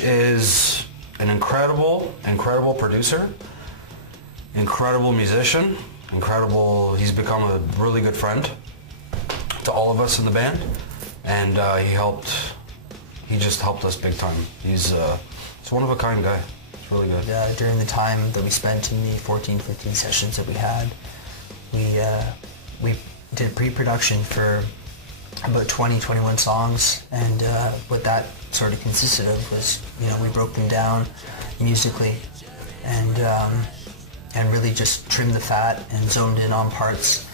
Is an incredible producer, incredible musician, he's become a really good friend to all of us in the band, and he just helped us big time. He's one of a kind guy. It's really good. Yeah, during the time that we spent in the 14-15 sessions that we had, we did pre-production for about 20-21 songs, and what that sort of consisted of was, we broke them down musically and really just trimmed the fat and zoned in on parts.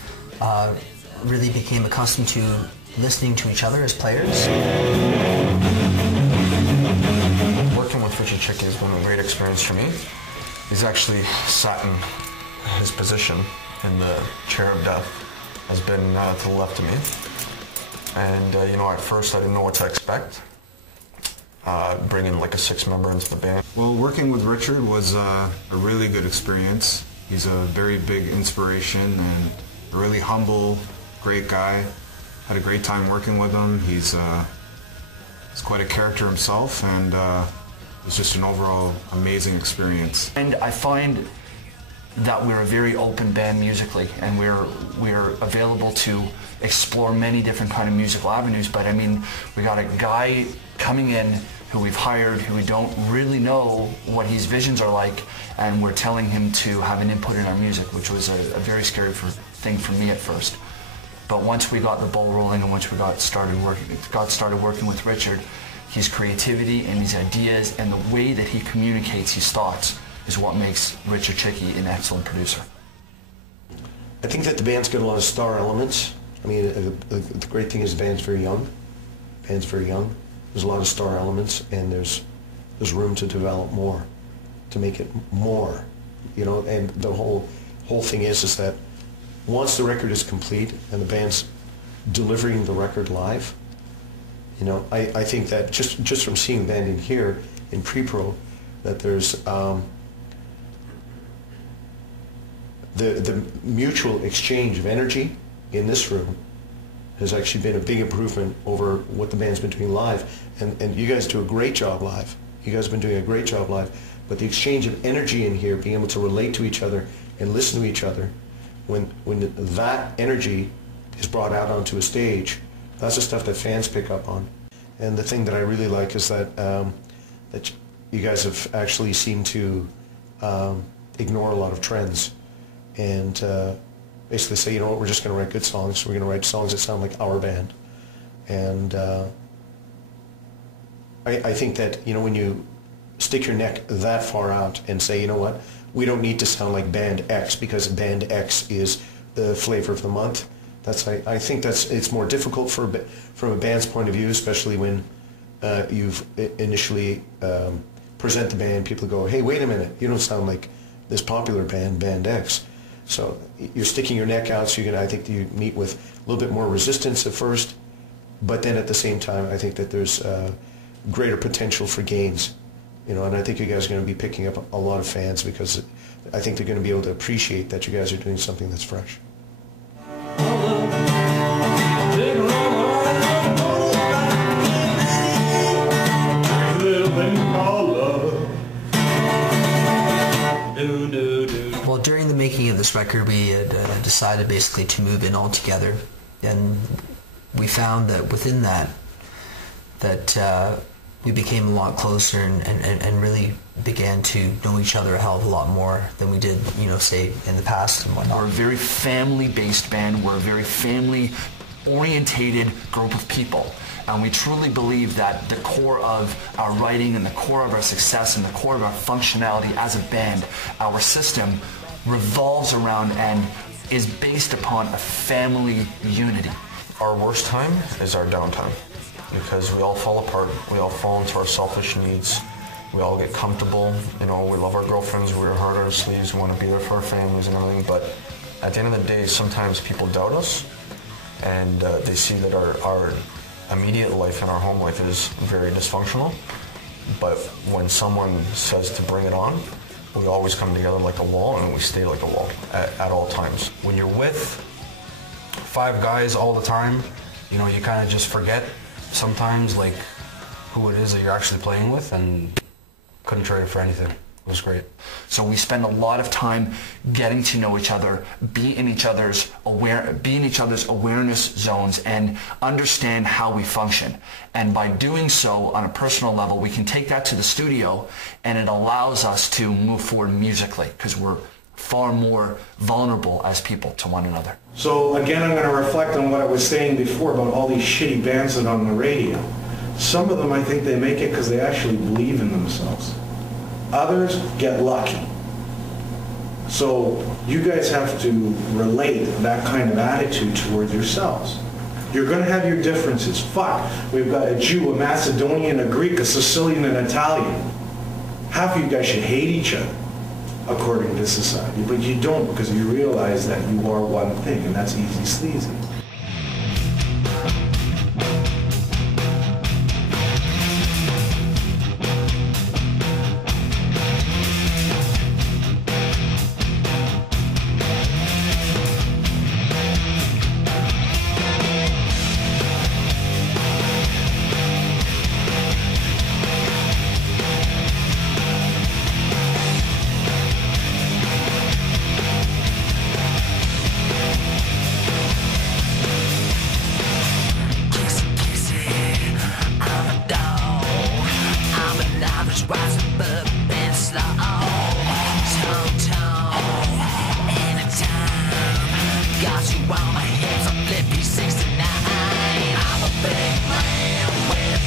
Really became accustomed to listening to each other as players. Working with Richard CHYCKI has been a great experience for me. He's actually sat in his position in the chair of death, has been to the left of me. And, at first I didn't know what to expect, bringing like a 6-member into the band. Well, working with Richard was a really good experience. He's a very big inspiration and a really humble, great guy. Had a great time working with him. He's quite a character himself, and it was just an overall amazing experience. And I find that we're a very open band musically, and we're available to explore many different kind of musical avenues. But I mean, we got a guy coming in who we've hired, who we don't really know what his visions are like, and we're telling him to have an input in our music, which was a very scary thing for me at first. But once we got the ball rolling, and once we got started working with Richard, his creativity and his ideas and the way that he communicates his thoughts is what makes Richard CHYCKI an excellent producer. I think that the band's got a lot of star elements. I mean, the great thing is the band's very young. Band's very young. There's a lot of star elements, and there's room to develop more, to make it more, And the whole thing is that once the record is complete and the band's delivering the record live, I think that just from seeing the band in here in pre-pro, that there's the mutual exchange of energy in this room has actually been a big improvement over what the band's been doing live. And you guys do a great job live. You guys have been doing a great job live. But the exchange of energy in here, being able to relate to each other and listen to each other, when that energy is brought out onto a stage, that's the stuff that fans pick up on. And the thing that I really like is that that you guys have actually seemed to ignore a lot of trends and basically say, we're just going to write good songs. We're going to write songs that sound like our band. And I think that, when you stick your neck that far out and say, what, we don't need to sound like Band X because Band X is the flavor of the month. I think it's more difficult from a band's point of view, especially when you've initially present the band. People go, hey, wait a minute, you don't sound like this popular band, Band X. So you're sticking your neck out, so I think you meet with a little bit more resistance at first, but then at the same time, I think that there's greater potential for gains. And I think you guys are going to be picking up a lot of fans because I think they're going to be able to appreciate that you guys are doing something that's fresh. Well, during the making of this record, we had decided basically to move in all together, and we found that within that we became a lot closer and really began to know each other a hell of a lot more than we did, say, in the past and whatnot. We're a very family-based band. We're a very family-orientated group of people. And we truly believe that the core of our writing and the core of our success and the core of our functionality as a band, our system, revolves around and is based upon a family unity. Our worst time is our downtime, because we all fall apart, we all fall into our selfish needs, we all get comfortable, we love our girlfriends, we're hard on our sleeves, we want to be there for our families and everything, but at the end of the day, sometimes people doubt us, and they see that our immediate life and our home life is very dysfunctional, but when someone says to bring it on, we always come together like a wall, and we stay like a wall at all times. When you're with 5 guys all the time, you kind of just forget sometimes like who it is that you're actually playing with, and couldn't trade it for anything. It was great. So we spend a lot of time getting to know each other, be in each other's awareness zones, and understand how we function. And by doing so on a personal level, we can take that to the studio, and it allows us to move forward musically, because we're far more vulnerable as people to one another. So again, I'm going to reflect on what I was saying before about all these shitty bands that are on the radio. Some of them, I think they make it because they actually believe in themselves. Others get lucky. So you guys have to relate that kind of attitude towards yourselves. You're going to have your differences. Fuck, we've got a Jew, a Macedonian, a Greek, a Sicilian, and an Italian. Half of you guys should hate each other, according to society. But you don't, because you realize that you are one thing, and that's Easy Sleazy.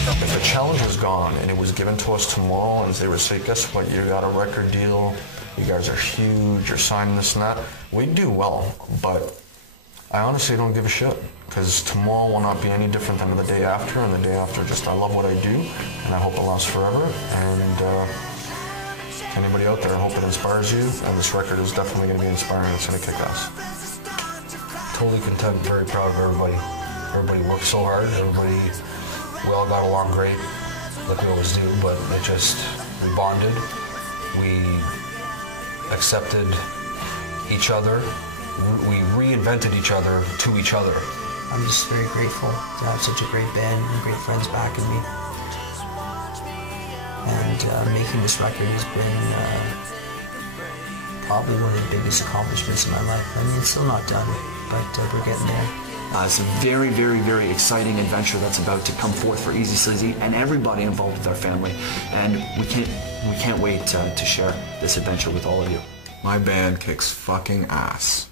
If a challenge was gone and it was given to us tomorrow and they would say, guess what, you got a record deal, you guys are huge, you're signing this and that, we'd do well, but I honestly don't give a shit, because tomorrow will not be any different than the day after, and the day after just I love what I do, and I hope it lasts forever, and anybody out there, I hope it inspires you, and this record is definitely going to be inspiring, it's going to kick ass. Totally content, very proud of everybody. Everybody worked so hard, we all got along great, like we always do, but we bonded, we accepted each other, we reinvented each other to each other. I'm just very grateful to have such a great band and great friends backing me. And making this record has been probably one of the biggest accomplishments in my life. I mean, it's still not done, but we're getting there. It's a very, very, very exciting adventure that's about to come forth for Easy Sleazy and everybody involved with our family. And we can't wait to share this adventure with all of you. My band kicks fucking ass.